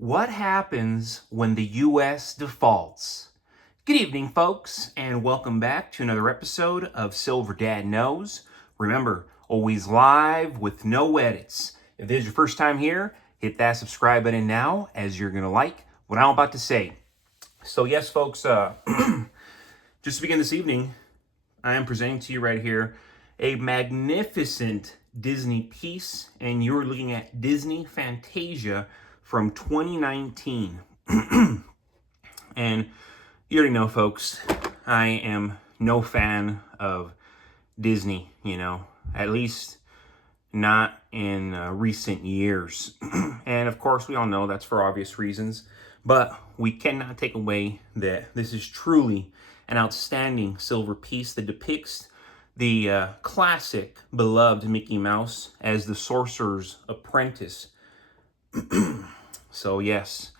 What happens when the U.S. defaults? Good evening, folks, and welcome back to another episode of Silver Dad Knows. Remember, always live with no edits. If this is your first time here, hit that subscribe button now, as you're going to like what I'm about to say. So yes, folks, just to begin this evening, I am presenting to you right here a magnificent Disney piece, and you're looking at Disney Fantasia from 2019. And you already know, folks, I am no fan of Disney, at least not in recent years. And of course, we all know that's for obvious reasons, but we cannot take away that this is truly an outstanding silver piece that depicts the classic beloved Mickey Mouse as the sorcerer's apprentice. So yes,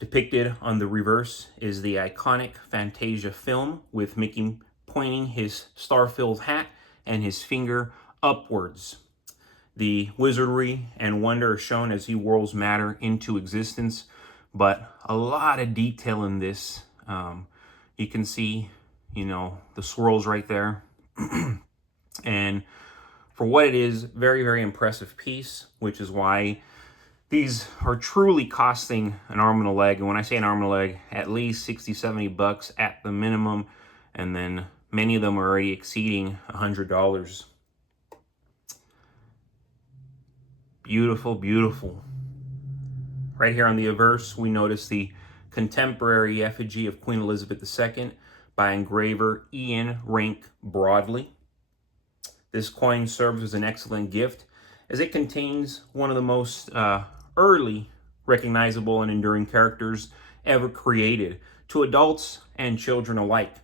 depicted on the reverse is the iconic Fantasia film with Mickey pointing his star-filled hat and his finger upwards. The wizardry and wonder are shown as he whirls matter into existence, but a lot of detail in this. You can see, the swirls right there. And for what it is, very, very impressive piece, which is why these are truly costing an arm and a leg. And when I say an arm and a leg, at least $60-70 at the minimum. And then many of them are already exceeding $100. Beautiful, beautiful. Right here on the obverse, we notice the contemporary effigy of Queen Elizabeth II by engraver Ian Rank Broadley. This coin serves as an excellent gift as it contains one of the most early, recognizable, and enduring characters ever created to adults and children alike.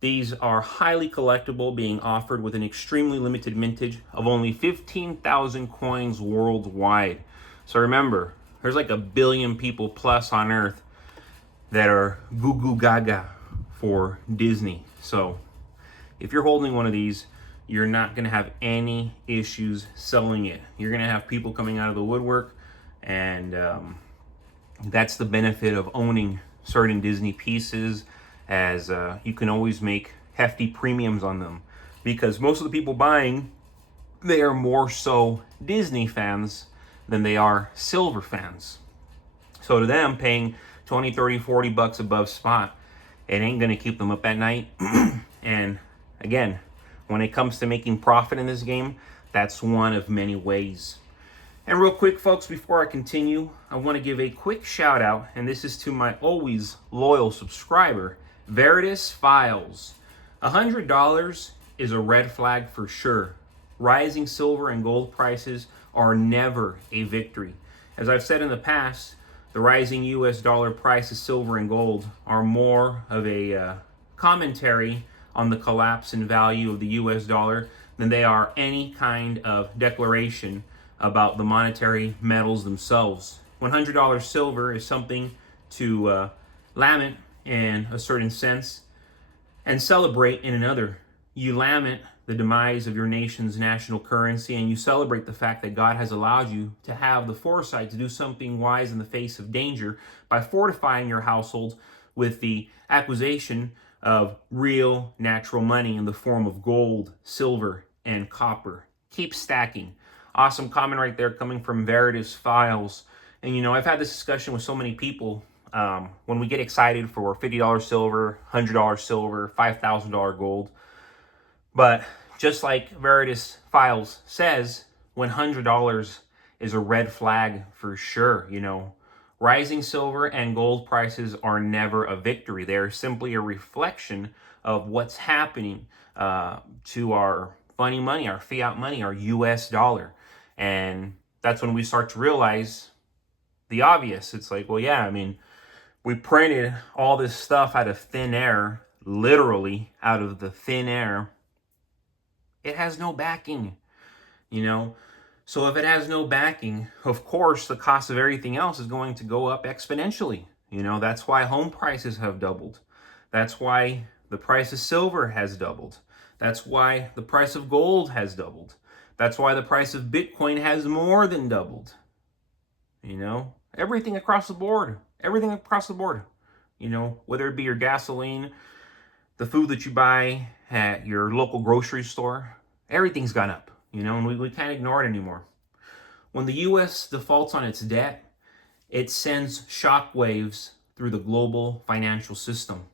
These are highly collectible, being offered with an extremely limited mintage of only 15,000 coins worldwide. So remember, there's like 1 billion people plus on Earth that are goo goo gaga for Disney. So if you're holding one of these, you're not going to have any issues selling it. You're going to have people coming out of the woodwork, and that's the benefit of owning certain Disney pieces, as you can always make hefty premiums on them, because most of the people buying, they are more so Disney fans than they are silver fans. So to them, paying 20, 30, 40 bucks above spot, it ain't going to keep them up at night. And again, when it comes to making profit in this game, that's one of many ways. And real quick, folks, before I continue, I want to give a quick shout out, and this is to my always loyal subscriber, Veritas Files. $100 is a red flag for sure. Rising silver and gold prices are never a victory. As I've said in the past, the rising US dollar price of silver and gold are more of a commentary on the collapse in value of the US dollar than they are any kind of declaration about the monetary metals themselves. $100 silver is something to lament in a certain sense and celebrate in another. You lament the demise of your nation's national currency, and you celebrate the fact that God has allowed you to have the foresight to do something wise in the face of danger by fortifying your household with the acquisition of real natural money in the form of gold, silver, and copper. Keep stacking. Awesome comment right there coming from Veritas Files. And I've had this discussion with so many people when we get excited for $50 silver, $100 silver, $5,000 gold. But just like Veritas Files says, $100 is a red flag for sure. Rising silver and gold prices are never a victory. They are simply a reflection of what's happening to our funny money, our fiat money, our US dollar. And that's when we start to realize the obvious. It's like, well, yeah, we printed all this stuff out of thin air, literally out of the thin air. It has no backing, So if it has no backing, of course, the cost of everything else is going to go up exponentially. That's why home prices have doubled. That's why the price of silver has doubled. That's why the price of gold has doubled. That's why the price of Bitcoin has more than doubled. Everything across the board. Everything across the board. You know, whether it be your gasoline, the food that you buy at your local grocery store, everything's gone up, you know, and we can't ignore it anymore. When the U.S. defaults on its debt, it sends shockwaves through the global financial system.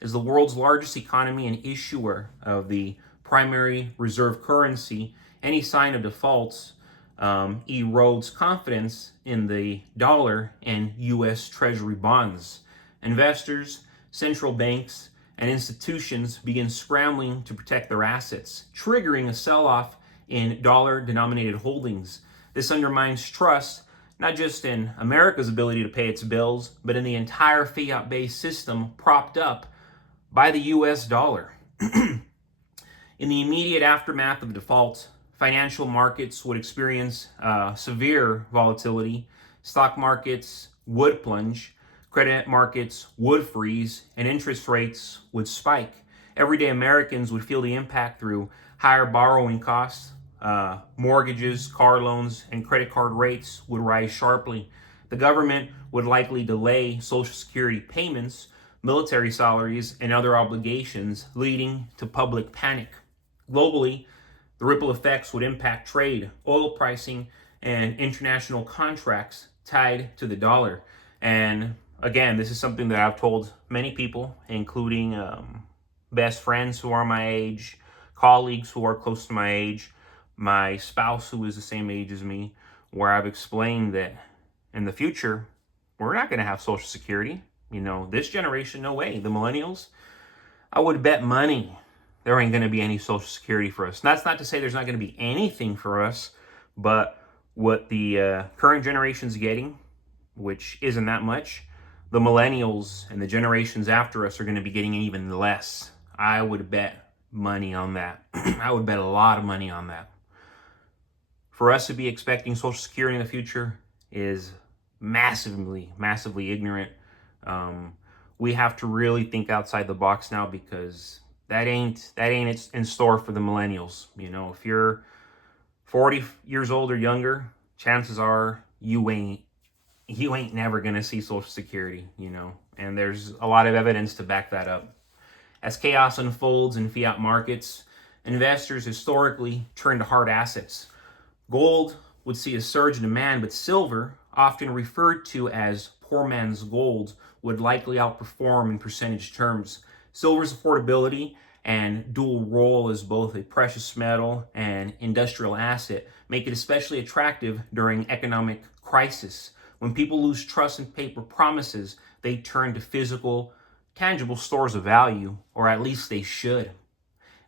As the world's largest economy and issuer of the primary reserve currency, any sign of defaults erodes confidence in the dollar and U.S. Treasury bonds. Investors, central banks, and institutions begin scrambling to protect their assets, triggering a sell-off in dollar-denominated holdings. This undermines trust not just in America's ability to pay its bills, but in the entire fiat-based system propped up by the US dollar. In the immediate aftermath of default, financial markets would experience severe volatility. Stock markets would plunge, credit markets would freeze, and interest rates would spike. Everyday Americans would feel the impact through higher borrowing costs. Mortgages, car loans, and credit card rates would rise sharply. The government would likely delay Social Security payments, military salaries, and other obligations, leading to public panic. Globally, the ripple effects would impact trade, oil pricing, and international contracts tied to the dollar. And again, this is something that I've told many people, including best friends who are my age, colleagues who are close to my age, my spouse who is the same age as me, where I've explained that in the future, we're not going to have Social Security. You know, this generation, no way. The millennials, I would bet money there ain't going to be any Social Security for us. That's not to say there's not going to be anything for us, but what the current generation's getting, which isn't that much, the millennials and the generations after us are going to be getting even less. I would bet money on that. I would bet a lot of money on that. For us to be expecting Social Security in the future is massively ignorant. We have to really think outside the box now, because that ain't in store for the millennials. You know, if you're 40 years old or younger, chances are you ain't never gonna see Social Security. You know, and there's a lot of evidence to back that up. As chaos unfolds in fiat markets, investors historically turn to hard assets. Gold would see a surge in demand, but silver, often referred to as poor man's gold, would likely outperform in percentage terms. Silver's affordability and dual role as both a precious metal and industrial asset make it especially attractive during economic crisis. When people lose trust in paper promises, they turn to physical, tangible stores of value, or at least they should.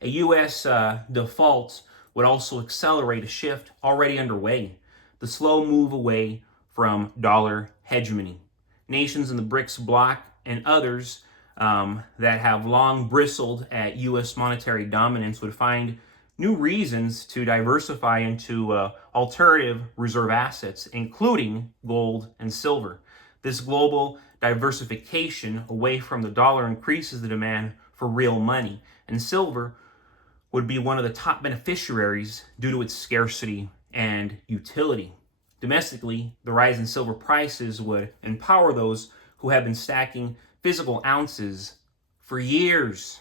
A U.S. default would also accelerate a shift already underway, the slow move away from dollar hegemony. Nations in the BRICS bloc and others that have long bristled at U.S. monetary dominance would find new reasons to diversify into alternative reserve assets, including gold and silver. This global diversification away from the dollar increases the demand for real money, and silver would be one of the top beneficiaries due to its scarcity and utility. Domestically, the rise in silver prices would empower those who have been stacking physical ounces for years,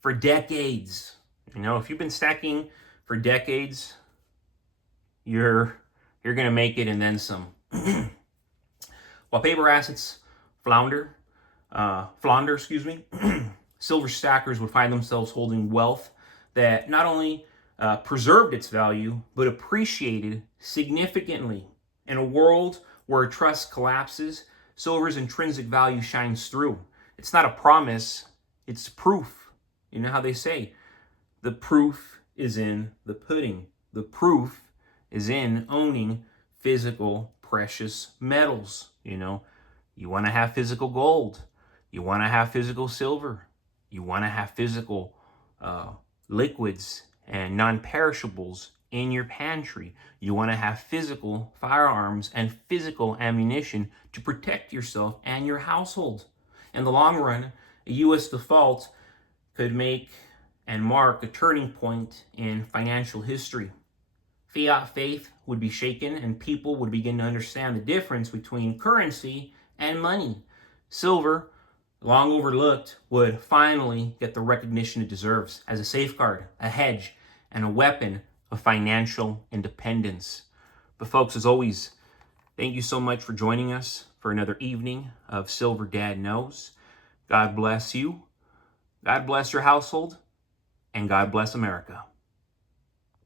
for decades. You know, if you've been stacking for decades, you're going to make it and then some. While paper assets flounder, silver stackers would find themselves holding wealth that not only preserved its value, but appreciated significantly. In a world where trust collapses, silver's intrinsic value shines through. It's not a promise, it's proof. You know how they say, the proof is in the pudding. The proof is in owning physical precious metals. You know, you want to have physical gold. You want to have physical silver. You want to have physical liquids and non-perishables in your pantry. You want to have physical firearms and physical ammunition to protect yourself and your household. In the long run, a U.S. default could make and mark a turning point in financial history. fiat faith would be shaken and people would begin to understand the difference between currency and money. Silver, long overlooked, would finally get the recognition it deserves as a safeguard, a hedge, and a weapon of financial independence. But folks, as always, thank you so much for joining us for another evening of Silver Dad Knows. God bless you, God bless your household, and God bless America.